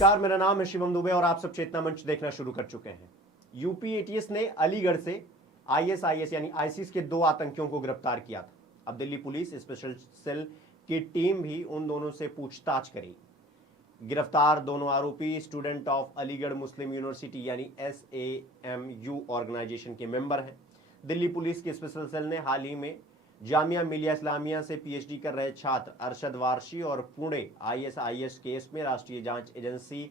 नमस्कार, मेरा नाम है शिवम दुबे और आप सब चेतना मंच देखना शुरू कर चुके हैं। यूपी एटीएस ने अलीगढ़ से आईएसआईएस यानी आईसिस के 2 आतंकियों को गिरफ्तार किया था। अब दिल्ली पुलिस स्पेशल सेल की टीम भी उन दोनों से पूछताछ करेगी। गिरफ्तार दोनों आरोपी student of Aligarh Muslim university यानी SAMU ऑर्गेनाइजेशन के मेंबर हैं। दिल्ली पुलिस की स्पेशल सेल ने हाल ही में जामिया मिलिया इस्लामिया से PhD कर रहे छात्र अरशद वारशी और पुणे ISIS केस में राष्ट्रीय जांच एजेंसी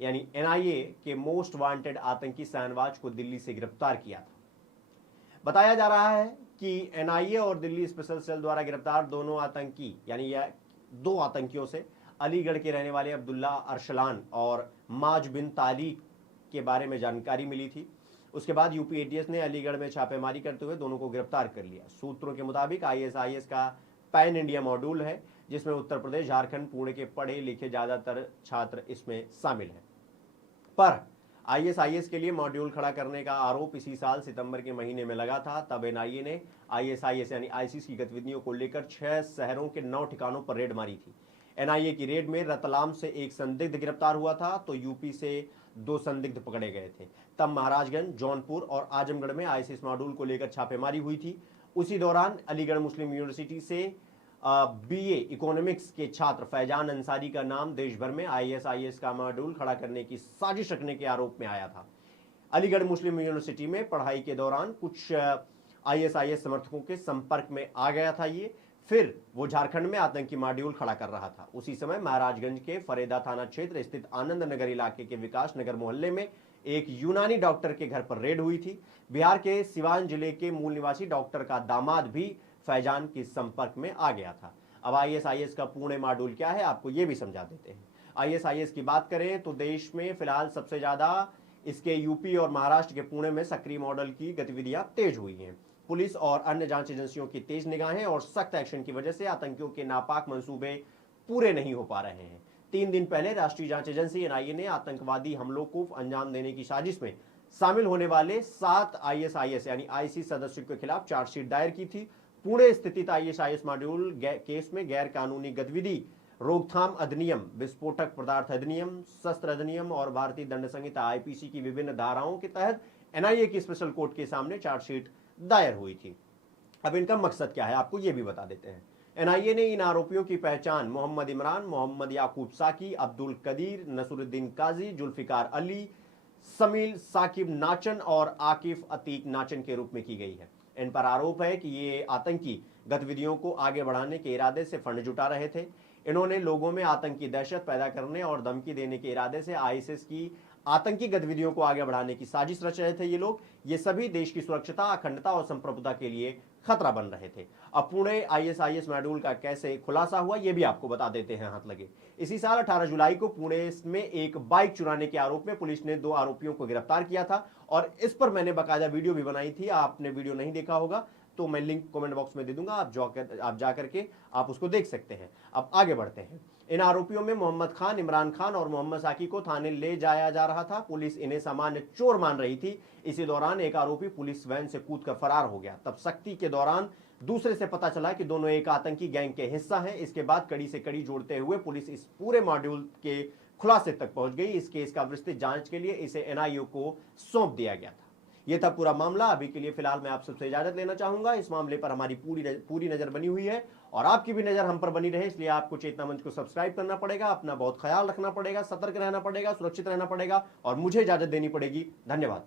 यानी NIA के मोस्ट वांटेड आतंकी शाहनवाज को दिल्ली से गिरफ्तार किया था। बताया जा रहा है कि NIA और दिल्ली स्पेशल सेल द्वारा गिरफ्तार दोनों आतंकी यानी 2 आतंकियों से अलीगढ़ के रहने वाले अब्दुल्ला अरसलान और माज बिन तालिक के बारे में जानकारी मिली थी। उसके बाद यूपी एटीएस ने अलीगढ़ में छापेमारी करते हुए दोनों को गिरफ्तार कर लिया। सूत्रों के मुताबिक ISIS का पैन इंडिया मॉड्यूल है जिसमें उत्तर प्रदेश, झारखंड, पुणे के पढ़े लिखे ज्यादातर छात्र इसमें शामिल हैं। पर ISIS के लिए मॉड्यूल खड़ा करने का आरोप इसी साल सितंबर के महीने में लगा था। तब NIA ने ISIS यानी आईसिस की गतिविधियों को लेकर 6 शहरों के 9 ठिकानों पर रेड मारी थी। NIA की रेड में रतलाम से एक संदिग्ध गिरफ्तार हुआ था तो यूपी से 2 संदिग्ध पकड़े गए थे। तब महाराजगंज, जौनपुर और आजमगढ़ में आईसिस मॉड्यूल को लेकर छापेमारी हुई थी। उसी दौरान अलीगढ़ मुस्लिम यूनिवर्सिटी से BA इकोनॉमिक्स के छात्र फैजान अंसारी का नाम देश भर में ISIS का मॉड्यूल खड़ा करने की साजिश रखने के आरोप में आया था। अलीगढ़ मुस्लिम यूनिवर्सिटी में पढ़ाई के दौरान कुछ ISIS समर्थकों के संपर्क में आ गया था ये। फिर वो झारखंड में आतंकी मॉड्यूल खड़ा कर रहा था। उसी समय महाराजगंज के फरेदा थाना क्षेत्र स्थित आनंद नगर इलाके के विकास नगर मोहल्ले में एक यूनानी डॉक्टर के घर पर रेड हुई थी। बिहार के सिवान जिले के मूल निवासी डॉक्टर का दामाद भी फैजान के संपर्क में आ गया था। अब ISIS का पुणे मॉड्यूल क्या है आपको ये भी समझा देते हैं। ISIS की बात करें तो देश में फिलहाल सबसे ज्यादा इसके यूपी और महाराष्ट्र के पुणे में सक्रिय मॉडल की गतिविधियां तेज हुई हैं। पुलिस और अन्य जांच एजेंसियों की तेज निगाहें और सख्त एक्शन की वजह से आतंकियों के नापाक मंसूबे पूरे नहीं हो पा रहे हैं। 3 दिन पहले राष्ट्रीय जांच एजेंसी NIA ने आतंकवादी हमलों को अंजाम देने की साजिश में शामिल होने वाले 7 ISIS यानी आईसिस सदस्यों के खिलाफ चार्जशीट दायर की थी। पुणे स्थित ISIS मॉड्यूल केस में गैर कानूनी गतिविधि रोकथाम अधिनियम, विस्फोटक पदार्थ अधिनियम, शस्त्र अधिनियम और भारतीय दंड संहिता IPC की विभिन्न धाराओं के तहत NIA की स्पेशल कोर्ट के सामने चार्जशीट दायर हुई थी। अब इनका मकसद क्या है आपको ये भी बता देते हैं। NIA ने इन आरोपियों की पहचान मोहम्मद इमरान, मोहम्मद याकूब साकी, अब्दुल कदीर, नसरुद्दीन काजी, जुल्फिकार अली, समील साकिब नाचन और आकिफ अतीक नाचन के रूप में की गई है। इन पर आरोप है कि ये आतंकी गतिविधियों को आगे बढ़ाने के इरादे से फंड जुटा रहे थे। इन्होंने लोगों में आतंकी दहशत पैदा करने और धमकी देने के इरादे से आईसिस की आतंकी गतिविधियों को आगे बढ़ाने की साजिश रच रहे थे। ये लोग ये सभी देश की सुरक्षता, अखंडता और संप्रभुता के लिए खतरा बन रहे थे। अब पुणे ISIS मॉड्यूल का कैसे खुलासा हुआ ये भी आपको बता देते हैं हाथ लगे। इसी साल 18 जुलाई को पुणे में एक बाइक चुराने के आरोप में पुलिस ने 2 आरोपियों को गिरफ्तार किया था और इस पर मैंने बाकायदा वीडियो भी बनाई थी। आपने वीडियो नहीं देखा होगा तो मैं लिंक कमेंट बॉक्स में दे दूंगा, आप जाकर के आप उसको देख सकते हैं। अब आगे बढ़ते हैं। इन आरोपियों में मोहम्मद खान, इमरान खान और मोहम्मद साकी को थाने ले जाया जा रहा था। पुलिस इन्हें सामान्य चोर मान रही थी। इसी दौरान एक आरोपी पुलिस वैन से कूदकर फरार हो गया। तब सख्ती के दौरान दूसरे से पता चला कि दोनों एक आतंकी गैंग के हिस्सा हैं। इसके बाद कड़ी से कड़ी जोड़ते हुए पुलिस इस पूरे मॉड्यूल के खुलासे तक पहुंच गई। इस केस का विस्तृत जांच के लिए इसे NIA को सौंप दिया गया था। यह था पूरा मामला। अभी के लिए फिलहाल मैं आप सबसे इजाजत लेना चाहूंगा। इस मामले पर हमारी पूरी नजर बनी हुई है और आपकी भी नजर हम पर बनी रहे इसलिए आपको चेतना मंच को सब्सक्राइब करना पड़ेगा, अपना बहुत ख्याल रखना पड़ेगा, सतर्क रहना पड़ेगा, सुरक्षित रहना पड़ेगा और मुझे इजाजत देनी पड़ेगी। धन्यवाद।